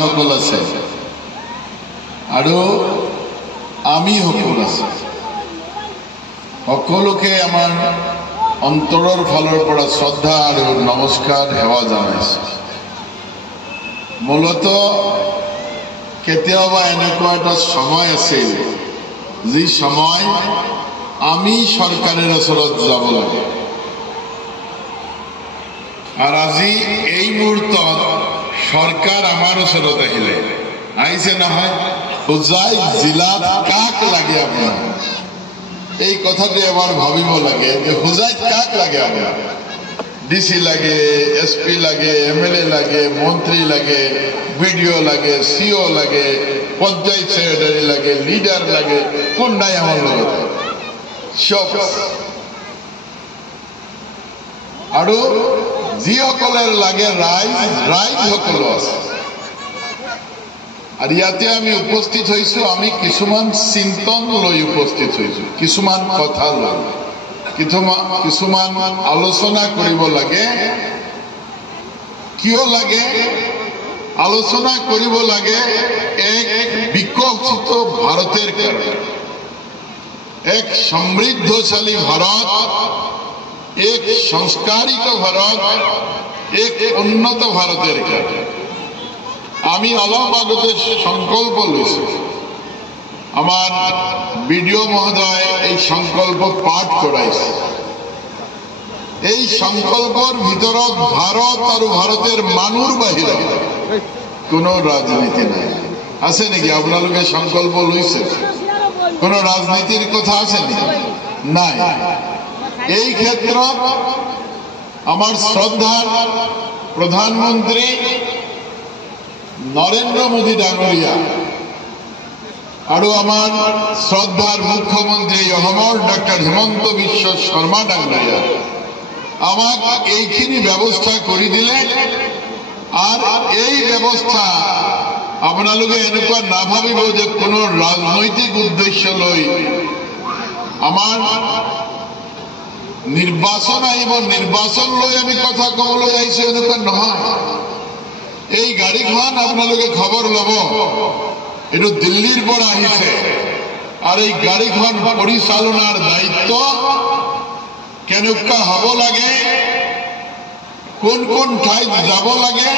সকল আছে আৰু আমি সকল আছে সকলোকে আমাৰ অন্তৰৰ ফালৰ পৰা শ্ৰদ্ধা আৰু নমস্কাৰ সেৱা জনাইছো মূলতঃ কেতিয়াবা এনেকুৱা এটা সময় আছিল যি সময় আমি সৰকাৰেৰ ওচৰত যাব লাগে আৰ আজি এই মুহূৰ্তত সৰকাৰ আমাৰ ওচৰত আহিলে আইছে নহয় হোজাই জিলাত কাক লাগে আপনার এই কথাটি এবার ভাবিব লাগে যে হোজাইত কাক লাগে আপনার ডিসি লাগে এসপি লাগে এমএলএ লাগে মন্ত্রী লাগে বিডিও লাগে সিও লাগে পঞ্চায়েত সেক্রেটারি লাগে লিডার লাগে কোন নাই আমার লগত সব আৰু যিসকলের লাগে রাইজ সকল আছে আর ইয়াতে আমি উপস্থিত হয়েছো আমি কিছুমান চিন্তন লৈ উপস্থিত হয়েছো কিছুমান কথা লৈ কিছুমান আলোচনা কৰিব লাগে কিয় লাগে আলোচনা কৰিব লাগে এক বিকশিত ভারতের কারণে এক সমৃদ্ধশালী ভারত এক সংস্কারিত ভারত এক উন্নত ভারতের কারণে আমি অলপ আগতে সংকল্প লৈছো আমার বিডিও মহোদয় এই সংকল্প পাঠ করাইছে এই সংকল্পর ভিতৰত ভারত আর ভারতের মানুষ বাহিরে কোনো রাজনীতি নাই আছে নাকি আপনারা সংকল্প লইছে কোন রাজনীতির কথা আছে নাই এই ক্ষেত্ৰত আমাৰ শ্ৰদ্ধাৰ প্ৰধানমন্ত্ৰী নৰেন্দ্ৰ মোদী ডাঙৰিয়া আৰু আমাৰ শ্ৰদ্ধাৰ মুখ্যমন্ত্ৰী অসমৰ ডক্টৰ হিমন্ত বিশ্ব শৰ্মা ডাঙৰিয়া আমাক এইখিনি ব্যবস্থা কৰে দিলে আৰ এই ব্যবস্থা আপোনালোকে এনেকুৱা নাভাবিব যে কোনো ৰাজনৈতিক উদ্দেশ্য লৈ আমাৰ নিৰ্বাচন আহিব নিৰ্বাচন লৈ আমি কথা কবলৈ আহিছো এনেকুৱা নহয় এই গাড়ীখন আপোনালোকে খবৰ লব এটো দিল্লীৰ পৰা আহিছে আৰ এই গাড়ীখন পৰিচালনাৰ দায়িত্ব কেনেকুৱা হব লাগে কোন কোন ঠাইত যাব লাগে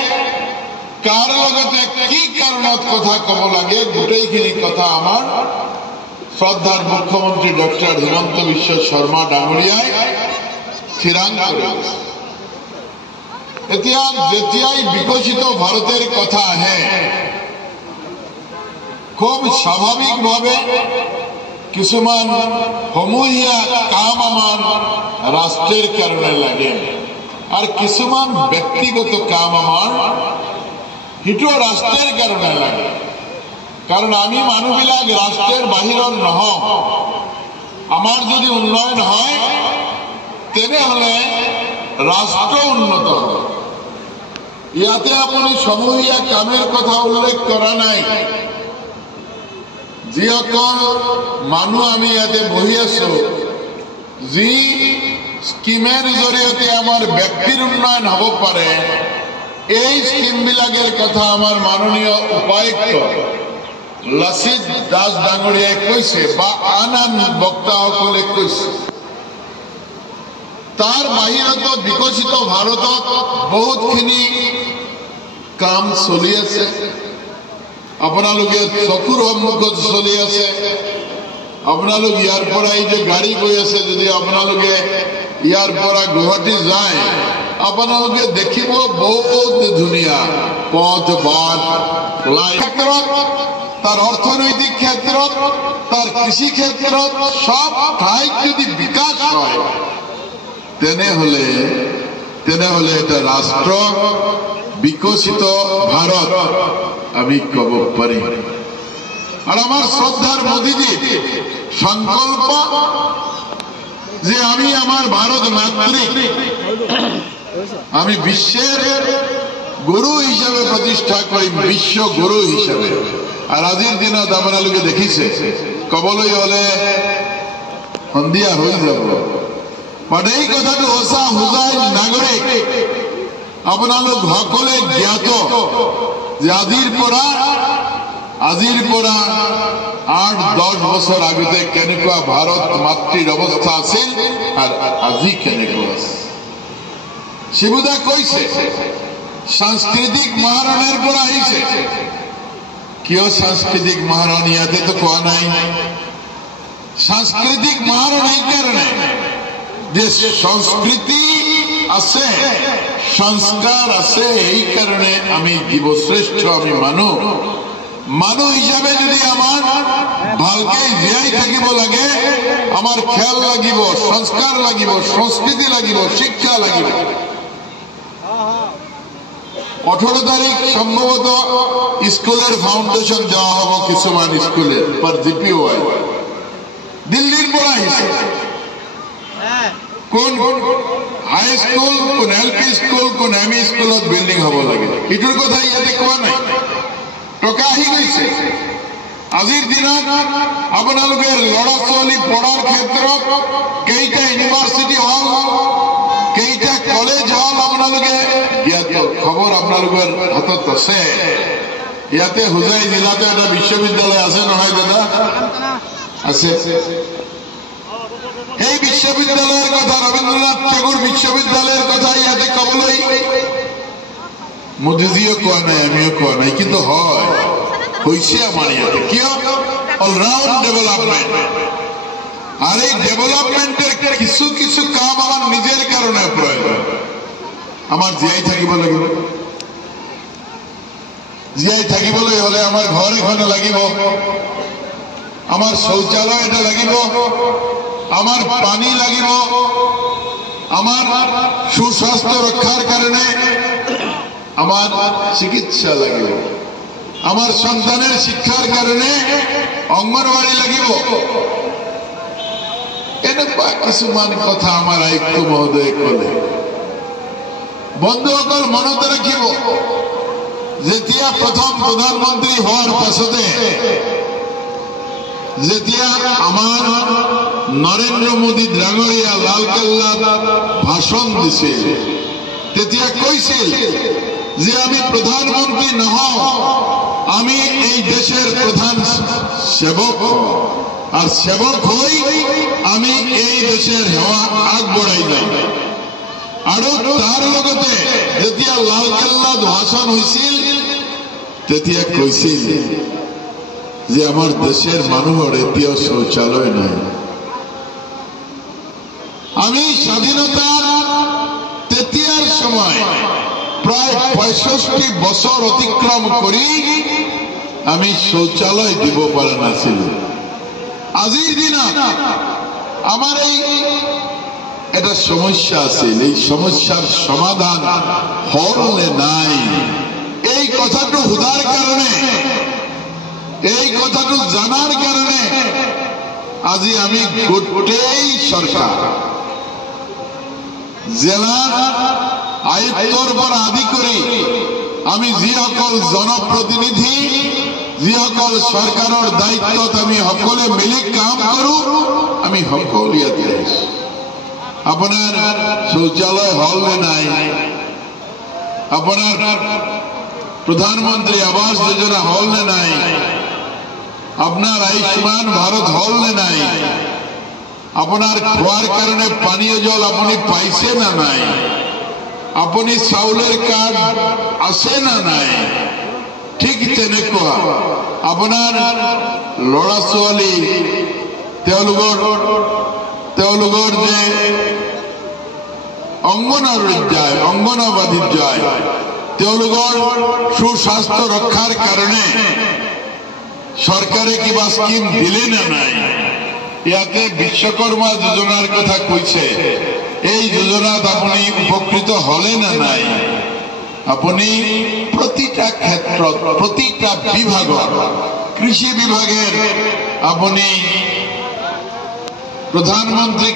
কার লগতে কি কারণত কথা কব লাগে গোটেইখিনি কথা আমার শ্রদ্ধার মুখ্যমন্ত্রী ডক্টর হিমন্ত বিশ্ব শর্মা ডাঙরিয়াই স্থিরাঙ্ক করে এতিয়া যেতিয়াই বিকশিত ভারতের কথা আহে খুব স্বাভাবিকভাবে কিছুমান সমূহীয়া কাম আমার রাষ্ট্রের কারণে লাগে আর কিছুমান ব্যক্তিগত কাম আমার হিটো রাষ্ট্রের কারণে লাগে কারণ আমি মানুষবিলাক রাষ্ট্রের বাহিৰৰ নহওঁ আমার যদি উন্নয়ন হয় তেনেহলে রাষ্ট্র উন্নত হবে ইয়াতে আপনি সমূহীয়া কামের কথা উল্লেখ করা নাই যিসকল মানুষ আমি ইয়াতে বহি আছো যি স্কিমের জৰিয়তে আমার ব্যক্তির উন্নয়ন হব পারে এই স্কিম বিলাকের কথা আমার মাননীয় উপায়ুক্ত লচিত দাস ডাঙরিয়াই কৈছে বা আন আন বক্তাসকলে কৈছে তার বাহিৰতো বিকশিত ভাৰতত বহুতখিনি কাম চলি আছে আপোনালোকে চকুৰ সন্মুখত চলি আছে আপোনালোক ইয়াৰ পৰা এই যে গাড়ী গৈ আছে যদি আপোনালোকে ইয়াৰ পৰা গুৱাহাটী যায় আপোনালোকে দেখিব বহুত ধুনীয়া পথ বাট ক্ষেত্ৰত তাৰ অৰ্থনৈতিক ক্ষেত্ৰত তাৰ কৃষি ক্ষেত্ৰত সব ঠাইত যদি বিকাশ হয় তেনেহলে এটা রাষ্ট্র বিকশিত ভারত আমি কব পারি আর আমার শ্রদ্ধার মোদীজি সংকল্প যে আমি আমার ভারত মাতৃক আমি বিশ্বের গুরু হিসাবে প্রতিষ্ঠা করি বিশ্ব গুরু হিসাবে আর আজির দিনত আপনারা দেখিছে কবলৈ হলে সন্ধিয়া হয়ে যাব বাট এই কথাটো সঁচা হোজাই নাগরিক আপোনালোক সকলে জ্ঞাত যে আজিৰ পৰা 8-10 বছৰ আগতে কেনেকুৱা ভাৰত মাতৃৰ অৱস্থা আছিল আৰু আজি কেনেকুৱা আছে। শিবুদা কৈছে সাংস্কৃতিক মহাৰণৰ পৰা আহিছে। কিয় সাংস্কৃতিক মহাৰণ ইয়াতে তো কোৱা নাই। সাংস্কৃতিক মহাৰণ এই কাৰণে যে সংস্কৃতি আছে, সংস্কাৰ আছে, এই কাৰণে আমি জীৱশ্ৰেষ্ঠ, আমি মানুহ হিচাপে যদি আমাৰ ভালকে জীয়াই থাকিব লাগে, আমাৰ খেয়াল লাগিব, সংস্কাৰ লাগিব, সংস্কৃতি লাগিব, শিক্ষা লাগিব। 18 তাৰিখ সম্ভবত স্কুলেৰ ফাউন্ডেশন দেওয়া হব কিছুমান স্কুলে পৰ জিপিওআই দিল্লিৰ পৰা আহিছে। কোন হাই স্কুল, কোন এলপি স্কুল, কোন এমই স্কুলত বিল্ডিং হব লাগে, এটোৰ কথা ইয়াতে কোৱা নাই। টকা আহি গৈছে। আজিৰ দিনত আপোনালোকে ল'ৰা ছোৱালী পঢ়াৰ ক্ষেত্ৰত কেইটা ইউনিভাৰ্চিটি হল, কেইটা কলেজ হল আপোনালোকে ইয়াতে খবৰ আপোনালোকৰ হাতত আছে। ইয়াতে হুজাই জিলাতে এটা বিশ্ববিদ্যালয় আছে নহয় দাদা? আছে। এই বিশ্ববিদ্যালয়ের কথা, রবীন্দ্রনাথ ঠাকুর বিশ্ববিদ্যালয়ের কথা ইয়াতে কবলৈ মোদীজিও কোৱা নাই, আমিও কোৱা নাই, কিন্তু হয় হৈছে আমাৰ ইয়াতে। কিয়? All-round development. আর এই ডেভেলপমেন্টের কিছু কিছু কাম আমার নিজের কারণে প্রয়োজন। আমার জীয়াই থাকিব লাগিব। জীয়াই থাকিবলৈ হলে আমার ঘর এখন লাগিব, আমার শৌচালয় এটা লাগিব, আমার পানি লাগিব, আমার সুস্বাস্থ্য রক্ষার কারণে আমার চিকিৎসা লাগিব, আমার সন্তানের শিক্ষার কারণে অঙ্গনবাড়ি লাগিব। এনেকুৱা কিছুমান কথা আমাৰ আয়ুক্ত মহোদয়ে কলে। বন্ধুসকল মনত ৰাখিব, যেতিয়া প্ৰথম প্ৰধানমন্ত্ৰী হোৱাৰ পাছতে যেতিয়া আমাৰ নৰেন্দ্ৰ মোদী ডাঙৰীয়া লালকেল্লাত ভাষণ দিছিল, তেতিয়া কৈছিল যে আমি প্রধানমন্ত্রী নহওঁ, আমি এই দেশের প্রধান সেবক, আর সেবক হই আমি এই দেশের সেৱা আগবঢ়াই যাম। আৰু তাৰ লগতে যেতিয়া লালকেল্লাত ভাষণ হৈছিল তেতিয়া কৈছিল যে আমাৰ দেশেৰ মানুহৰ এতিয়াও শৌচালয় নাই। আমি স্বাধীনতাৰ তেতিয়াৰ সময় প্রায় 65 বছর অতিক্রম করি আমি শৌচালয় দিব পারা নাছিল। আজির দিনত আমার এই এটা সমস্যা আছে, এই সমস্যার সমাধান হল নাই, এই কথাটো হুদার কারণে, এই কথাটো জানার কারণে আজি আমি গোটেই সরকার, জেলার আয়ুক্তর পৰা আদি কৰি আমি যিসকল জনপ্ৰতিনিধি, যিসকল সৰকাৰেৰ দায়িত্বত আমি সকলে মিলি কাম কৰো, আমি সকল ইয়াতে আছো। আপনার শৌচালয় হল নাই, আপনার প্রধানমন্ত্রী আবাস যোজনা হল নাই, আপনার আয়ুষ্মান ভারত হল নাই, আপনার খোয়ার কারণে পানীয় জল আপনি পাইছে না নাই, আপনি চাউলের কার্ড আছে না নাই, ঠিক তেনেকুৱা আপনাৰ লৰা ছোৱালী তেওঁলোকৰ যে অঙ্গনবাদীত যায়, তেওঁলোকৰ সুস্বাস্থ্য রক্ষার কারণে সরকারে কিবা স্কিম দিলে না নাই। ইয়াতে বিশ্বকর্মা যোজনার কথা কৈছে, এই যোজনাত আপনি উপকৃত হলে না নাই? আপনি প্রতিটা ক্ষেত্ৰত, প্ৰতিটা বিভাগত, কৃষি বিভাগেৰ আপনি প্ৰধানমন্ত্ৰী